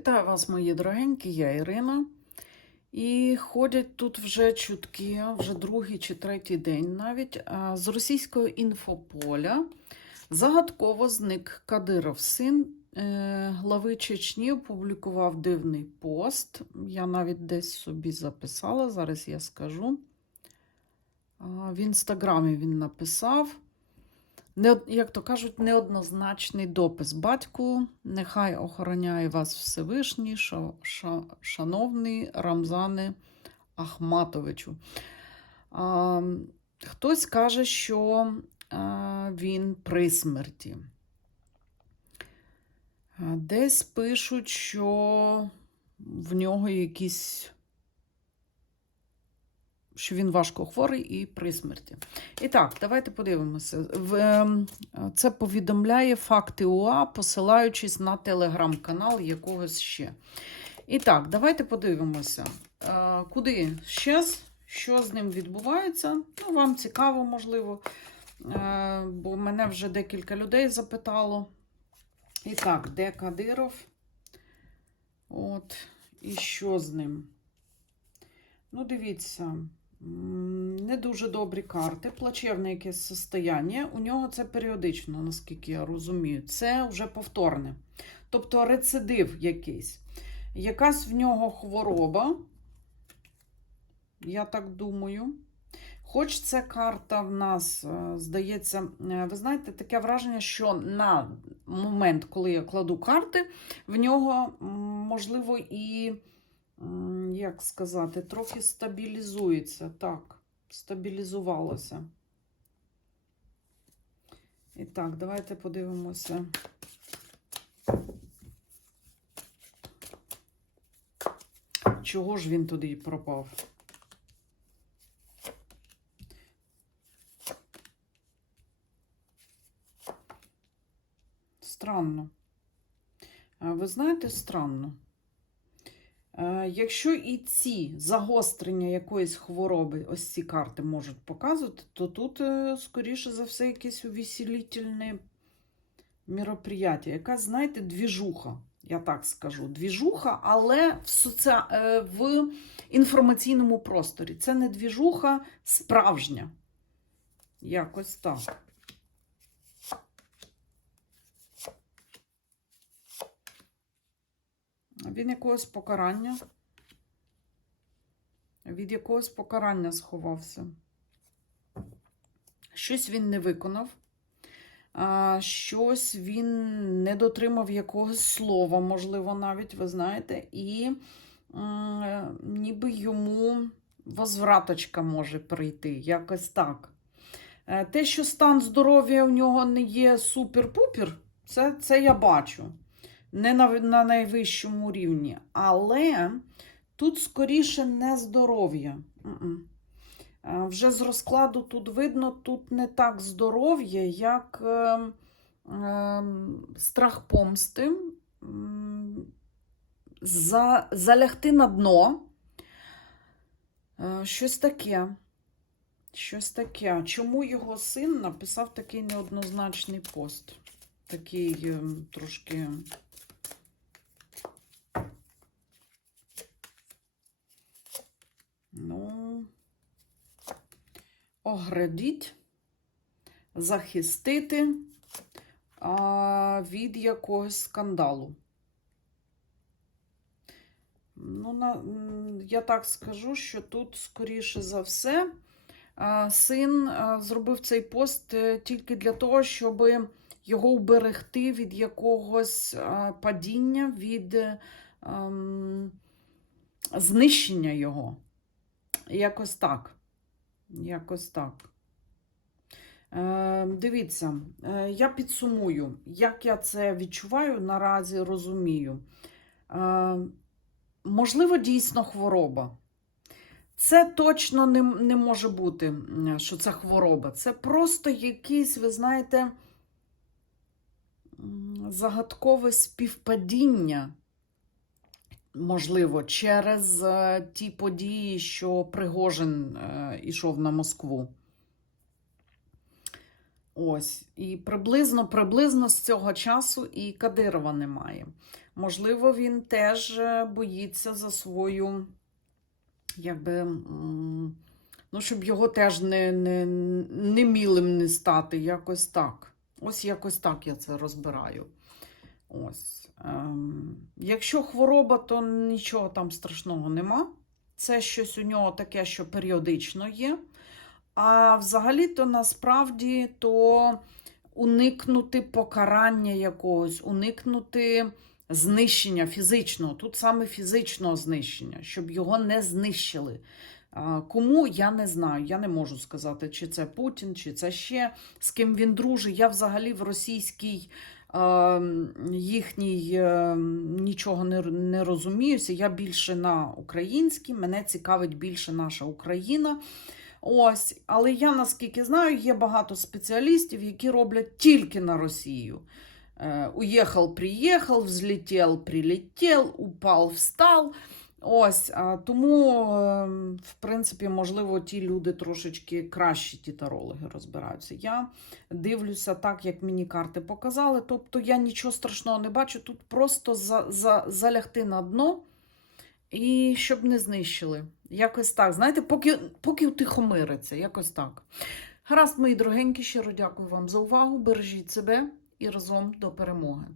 Вітаю вас, мої дорогенькі, я Ірина. І ходять тут вже чутки, вже другий чи третій день навіть. З російського інфополя загадково зник Кадиров син е, глави Чечні, опублікував дивний пост. Я навіть десь собі записала, зараз я скажу. В інстаграмі він написав. Як то кажуть, неоднозначний допис батьку. Нехай охороняє вас Всевишній, ша, ша, шановний Рамзане Ахматовичу. А, хтось каже, що а, він при смерті. Десь пишуть, що в нього якісь. Що він важко хворий і при смерті. І так, давайте подивимося. Ем, Це повідомляє факти УА, посилаючись на телеграм-канал якогось ще. І так, давайте подивимося, е, куди щас, що з ним відбувається. Ну, вам цікаво, можливо, е, бо мене вже декілька людей запитало. І так, де Кадиров? От, і що з ним? Ну, дивіться. Не дуже добрі карти, плачевне якесь состояння. У нього це періодично, наскільки я розумію. Це вже повторне. Тобто рецидив якийсь. Якась в нього хвороба, я так думаю. Хоч ця карта в нас, е, здається, е, ви знаєте, таке враження, що на момент, коли я кладу карти, в нього, можливо, і як сказати, трохи стабілізується. Так, стабілізувалося. І так, давайте подивимося. Чого ж він туди пропав? Странно. Ви знаєте, странно. Е, Якщо і ці загострення якоїсь хвороби, ось ці карти можуть показувати, то тут, е, скоріше за все, якесь увеселительне мероприятие. Якась, знаєте, двіжуха, я так скажу. Двіжуха, але в, соці... е, в інформаційному просторі. Це не двіжуха справжня. Якось так. Він якогось покарання. Від якогось покарання сховався. Щось він не виконав, щось він не дотримав якогось слова, можливо, навіть, ви знаєте, і ніби йому возвраточка може прийти, якось так. Е, Те, що стан здоров'я у нього не є супер-пупер, це, це я бачу не на, на найвищому рівні. Але тут скоріше не здоров'я. Вже з розкладу тут видно, тут не так здоров'я, як е, е, страх помсти, за, залягти на дно. Е, Щось таке. Щось таке. Чому його син написав такий неоднозначний пост? Такий е, трошки. Ну, оградіть, захистити а, від якогось скандалу. Ну, на, я так скажу, що тут, скоріше за все, син зробив цей пост е, тільки для того, щоб його уберегти від якогось падіння, від ем, знищення його. Якось так. Якось так. Е, дивіться, е, я підсумую, як я це відчуваю, наразі розумію. Е, можливо, дійсно хвороба. Це точно не, не може бути, що це хвороба. Це просто якийсь, ви знаєте, загадкове співпадіння можливо, через е, ті події, що Пригожин е, ішов на Москву. Ось. І приблизно, приблизно з цього часу і Кадирова немає. Можливо, він теж е, боїться за свою, якби, ну, щоб його теж не, не, не мілим не стати. Якось так. Ось якось так я це розбираю. Ось. Ем, якщо хвороба, то нічого там страшного нема. Це щось у нього таке, що періодично є. А взагалі-то насправді то уникнути покарання якогось, уникнути знищення фізичного. Тут саме фізичного знищення, щоб його не знищили. Кому я не знаю, я не можу сказати, чи це Путін, чи це ще з ким він дружить. Я взагалі в російській їхній е, нічого не, не розуміюся. Я більше на українській, мене цікавить більше наша Україна. Ось, але я наскільки знаю, є багато спеціалістів, які роблять тільки на Росію. Е, уїхав, приїхав, взлетів, прилетів, упав, встав. Ось, тому, е, в принципі, можливо, ті люди трошечки кращі ті тарологи розбираються. Я дивлюся так, як мені карти показали. Тобто я нічого страшного не бачу. Тут просто за, за, залягти на дно і щоб не знищили. Якось так. Знаєте, поки, поки утихомириться, якось так. Гаразд, мої дорогенькі, щиро дякую вам за увагу. Бережіть себе і разом до перемоги.